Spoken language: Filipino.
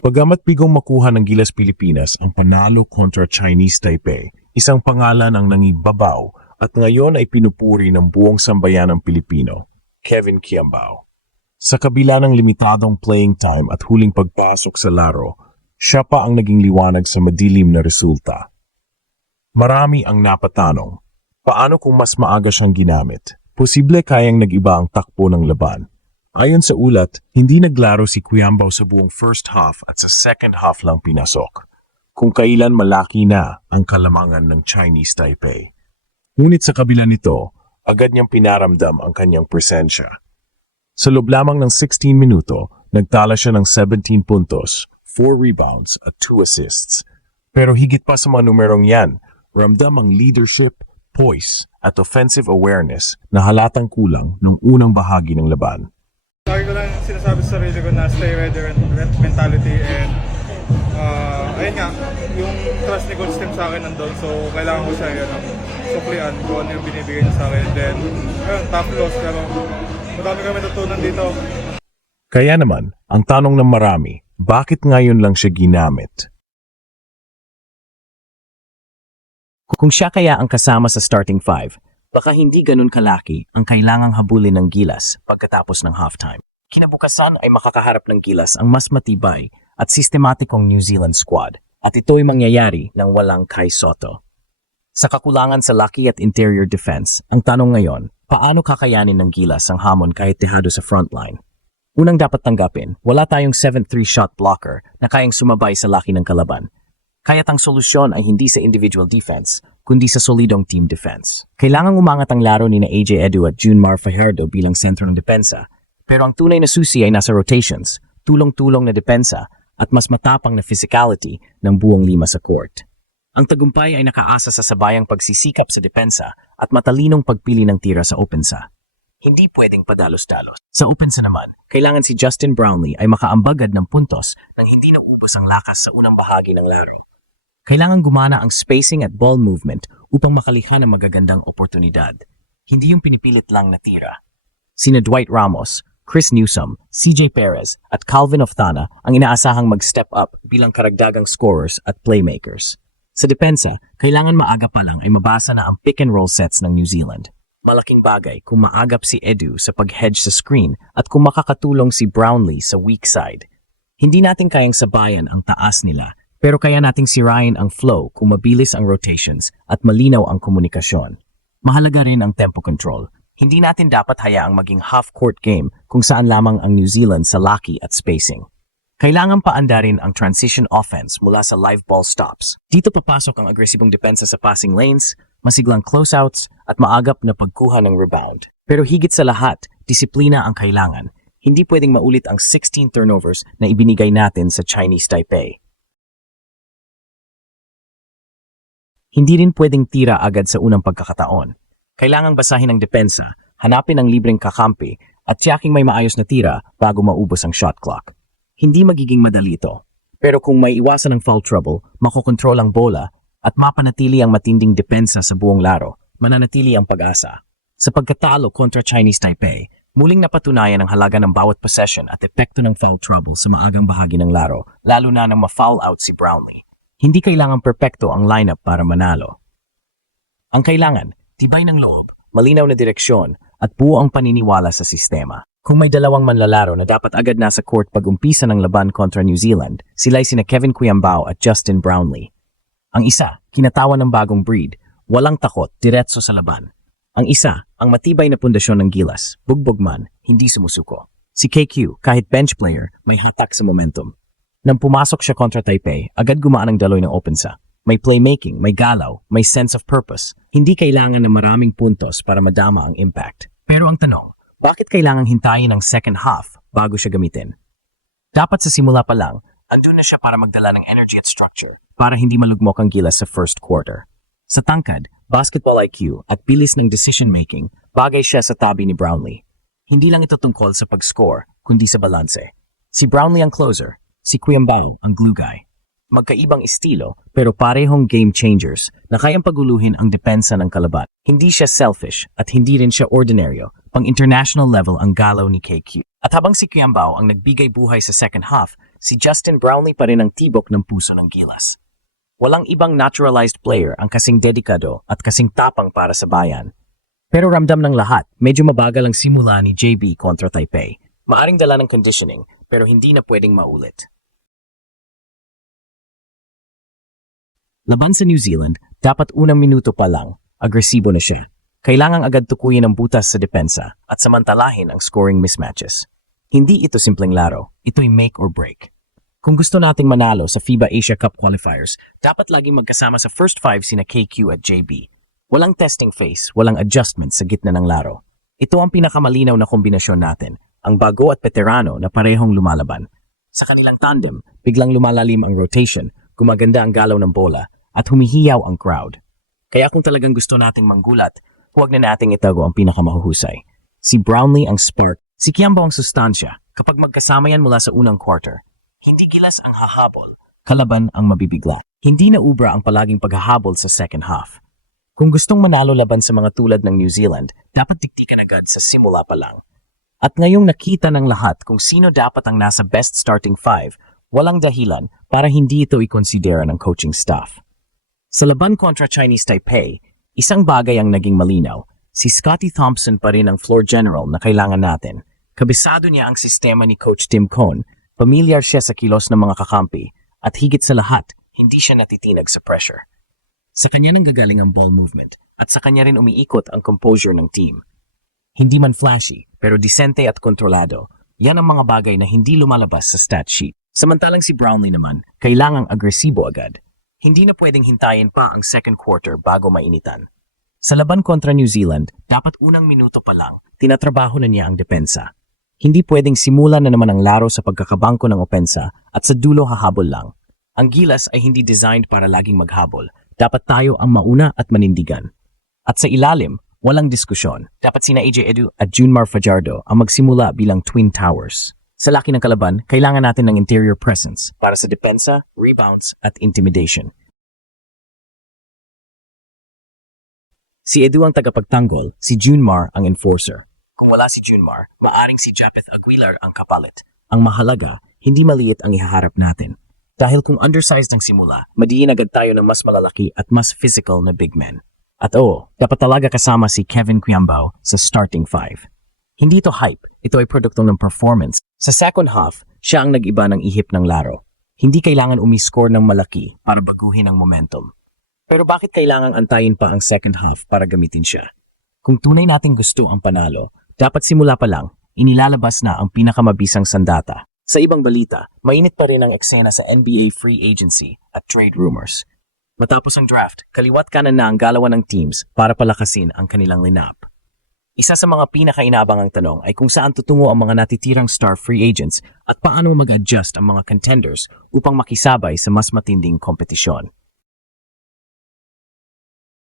Bagamat bigong makuha ng Gilas Pilipinas ang panalo kontra Chinese Taipei, isang pangalan ang nangibabaw at ngayon ay pinupuri ng buong sambayanang Pilipino, Kevin Quiambao. Sa kabila ng limitadong playing time at huling pagpasok sa laro, siya pa ang naging liwanag sa madilim na resulta. Marami ang napatanong, paano kung mas maaga siyang ginamit? Posible kayang nag-iba ang takbo ng laban. Ayon sa ulat, hindi naglaro si Quiambao sa buong first half at sa second half lang pinasok, kung kailan malaki na ang kalamangan ng Chinese Taipei. Ngunit sa kabila nito, agad niyang pinaramdam ang kanyang presensya. Sa loob lamang ng 16 minuto, nagtala siya ng 17 puntos, 4 rebounds at 2 assists. Pero higit pa sa mga numerong yan, ramdam ang leadership, poise at offensive awareness na halatang kulang nung unang bahagi ng laban. Lagi ko lang sinasabi sa sarili ko na stay ready mentality and ayun nga, yung trust ni Coach Tim sa akin nandun, so kailangan ko siya suklian kung ano yung binibigay niya sa akin. Then, ayun, tough loss pero madami kami natutunan dito. Kaya naman, ang tanong ng marami, bakit ngayon lang siya ginamit? Kung siya kaya ang kasama sa starting five, baka hindi ganun kalaki ang kailangang habulin ng Gilas pagkatapos ng halftime. Kinabukasan ay makakaharap ng Gilas ang mas matibay at sistematikong New Zealand squad at ito'y mangyayari ng walang Kai Sotto. Sa kakulangan sa laki at interior defense, ang tanong ngayon, paano kakayanin ng Gilas ang hamon kahit dehado sa frontline? Unang dapat tanggapin, wala tayong 7-3 shot blocker na kayang sumabay sa laki ng kalaban. Kaya't ang solusyon ay hindi sa individual defense, kundi sa solidong team defense. Kailangang umangat ang laro ni na AJ Edu at Junmar Fajardo bilang sentro ng depensa, pero ang tunay na susi ay nasa rotations, tulong-tulong na depensa, at mas matapang na physicality ng buong lima sa court. Ang tagumpay ay nakaasa sa sabayang pagsisikap sa depensa at matalinong pagpili ng tira sa opensa. Hindi pwedeng padalos-dalos. Sa opensa naman, kailangan si Justin Brownlee ay makaambagad ng puntos nang hindi naubos ang lakas sa unang bahagi ng laro. Kailangan gumana ang spacing at ball movement upang makalikha ng magagandang oportunidad. Hindi yung pinipilit lang na tira. Sina Dwight Ramos, Chris Newsom, CJ Perez at Calvin Oftana ang inaasahang mag-step up bilang karagdagang scorers at playmakers. Sa depensa, kailangan maaga pa lang ay mabasa na ang pick and roll sets ng New Zealand. Malaking bagay kung maagap si Edu sa pag-hedge sa screen at kung makakatulong si Brownlee sa weak side. Hindi natin kayang sabayan ang taas nila, pero kaya nating sirain ang flow kung mabilis ang rotations at malinaw ang komunikasyon. Mahalaga rin ang tempo control. Hindi natin dapat hayaang maging half-court game kung saan lamang ang New Zealand sa laki at spacing. Kailangan paandarin ang transition offense mula sa live ball stops. Dito papasok ang agresibong depensa sa passing lanes, masiglang closeouts at maagap na pagkuha ng rebound. Pero higit sa lahat, disiplina ang kailangan. Hindi pwedeng maulit ang 16 turnovers na ibinigay natin sa Chinese Taipei. Hindi rin pwedeng tira agad sa unang pagkakataon. Kailangang basahin ang depensa, hanapin ang libreng kakampi, at tiyaking may maayos na tira bago maubos ang shot clock. Hindi magiging madali ito. Pero kung may iwasan ng foul trouble, makokontrol ang bola, at mapanatili ang matinding depensa sa buong laro, mananatili ang pag-asa. Sa pagkatalo kontra Chinese Taipei, muling napatunayan ang halaga ng bawat possession at epekto ng foul trouble sa maagang bahagi ng laro, lalo na nang ma-foul out si Brownlee. Hindi kailangang perpekto ang lineup para manalo. Ang kailangan, tibay ng loob, malinaw na direksyon, at buo ang paniniwala sa sistema. Kung may dalawang manlalaro na dapat agad nasa court pag-umpisa ng laban kontra New Zealand, sila'y sina Kevin Quiambao at Justin Brownlee. Ang isa, kinatawan ng bagong breed, walang takot, diretso sa laban. Ang isa, ang matibay na pundasyon ng Gilas, bugbog man, hindi sumusuko. Si KQ, kahit bench player, may hatak sa momentum. Nang pumasok siya kontra Taipei, agad gumaan ang daloy ng opensa. May playmaking, may galaw, may sense of purpose. Hindi kailangan ng maraming puntos para madama ang impact. Pero ang tanong, bakit kailangang hintayin ang second half bago siya gamitin? Dapat sa simula pa lang, andun na siya para magdala ng energy at structure para hindi malugmok ang Gilas sa first quarter. Sa tangkad, basketball IQ at bilis ng decision-making, bagay siya sa tabi ni Brownlee. Hindi lang ito tungkol sa pag-score, kundi sa balanse. Si Brownlee ang closer, si Quiambao ang glue guy. Magkaibang estilo pero parehong game changers na kayang paguluhin ang depensa ng kalaban. Hindi siya selfish at hindi rin siya ordinaryo, pang international level ang galaw ni KQ. At habang si Quiambao ang nagbigay buhay sa second half, si Justin Brownlee pa rin ang tibok ng puso ng Gilas. Walang ibang naturalized player ang kasing dedikado at kasing tapang para sa bayan. Pero ramdam ng lahat, medyo mabagal ang simula ni JB kontra Taipei. Maaring dala ng conditioning, pero hindi na pwedeng maulit. Laban sa New Zealand, dapat unang minuto pa lang, agresibo na siya. Kailangang agad tukuyin ang butas sa depensa at samantalahin ang scoring mismatches. Hindi ito simpleng laro, ito'y make or break. Kung gusto nating manalo sa FIBA Asia Cup qualifiers, dapat laging magkasama sa first five sina KQ at JB. Walang testing phase, walang adjustment sa gitna ng laro. Ito ang pinakamalinaw na kombinasyon natin, ang bago at veterano na parehong lumalaban. Sa kanilang tandem, biglang lumalalim ang rotation, gumaganda ang galaw ng bola, at humihiyaw ang crowd. Kaya kung talagang gusto nating manggulat, huwag na nating itago ang pinakamahuhusay. Si Brownlee ang spark, si Kiambo ang sustansya kapag magkasama yan mula sa unang quarter. Hindi Gilas ang hahabol, kalaban ang mabibigla. Hindi na ubra ang palaging paghahabol sa second half. Kung gustong manalo laban sa mga tulad ng New Zealand, dapat diktikan agad sa simula pa lang. At ngayong nakita ng lahat kung sino dapat ang nasa best starting five, walang dahilan para hindi ito ikonsidera ng coaching staff. Sa laban kontra Chinese Taipei, isang bagay ang naging malinaw. Si Scotty Thompson pa rin ang floor general na kailangan natin. Kabisado niya ang sistema ni Coach Tim Cone. Pamilyar siya sa kilos ng mga kakampi at higit sa lahat, hindi siya natitinag sa pressure. Sa kanya nang gagaling ang ball movement at sa kanya rin umiikot ang composure ng team. Hindi man flashy, pero disente at kontrolado, yan ang mga bagay na hindi lumalabas sa stat sheet. Samantalang si Brownlee naman, kailangang agresibo agad. Hindi na pwedeng hintayin pa ang second quarter bago mainitan. Sa laban kontra New Zealand, dapat unang minuto pa lang, tinatrabaho na niya ang depensa. Hindi pwedeng simulan na naman ang laro sa pagkakabangko ng opensa at sa dulo hahabol lang. Ang Gilas ay hindi designed para laging maghabol. Dapat tayo ang mauna at manindigan. At sa ilalim, walang diskusyon. Dapat sina AJ Edu at Junmar Fajardo ang magsimula bilang Twin Towers. Sa laki ng kalaban, kailangan natin ng interior presence para sa depensa, rebounds at intimidation. Si Edu ang tagapagtanggol, si Junmar ang enforcer. Kung wala si Junmar, maaring si Japeth Aguilar ang kapalit. Ang mahalaga, hindi maliit ang ihaharap natin. Dahil kung undersized ang simula, madiin agad tayo ng mas malalaki at mas physical na big men. At dapat talaga kasama si Kevin Kiambao sa starting five. Hindi ito hype, ito ay produktong ng performance. Sa second half, siya ang nag-iba ng ihip ng laro. Hindi kailangan umiscore ng malaki para baguhin ang momentum. Pero bakit kailangang antayin pa ang second half para gamitin siya? Kung tunay nating gusto ang panalo, dapat simula pa lang, inilalabas na ang pinakamabisang sandata. Sa ibang balita, mainit pa rin ang eksena sa NBA free agency at trade rumors. Matapos ang draft, kaliwat kanan na ang galawan ng teams para palakasin ang kanilang lineup. Isa sa mga pinakainabangang tanong ay kung saan tutungo ang mga natitirang star free agents at paano mag-adjust ang mga contenders upang makisabay sa mas matinding kompetisyon.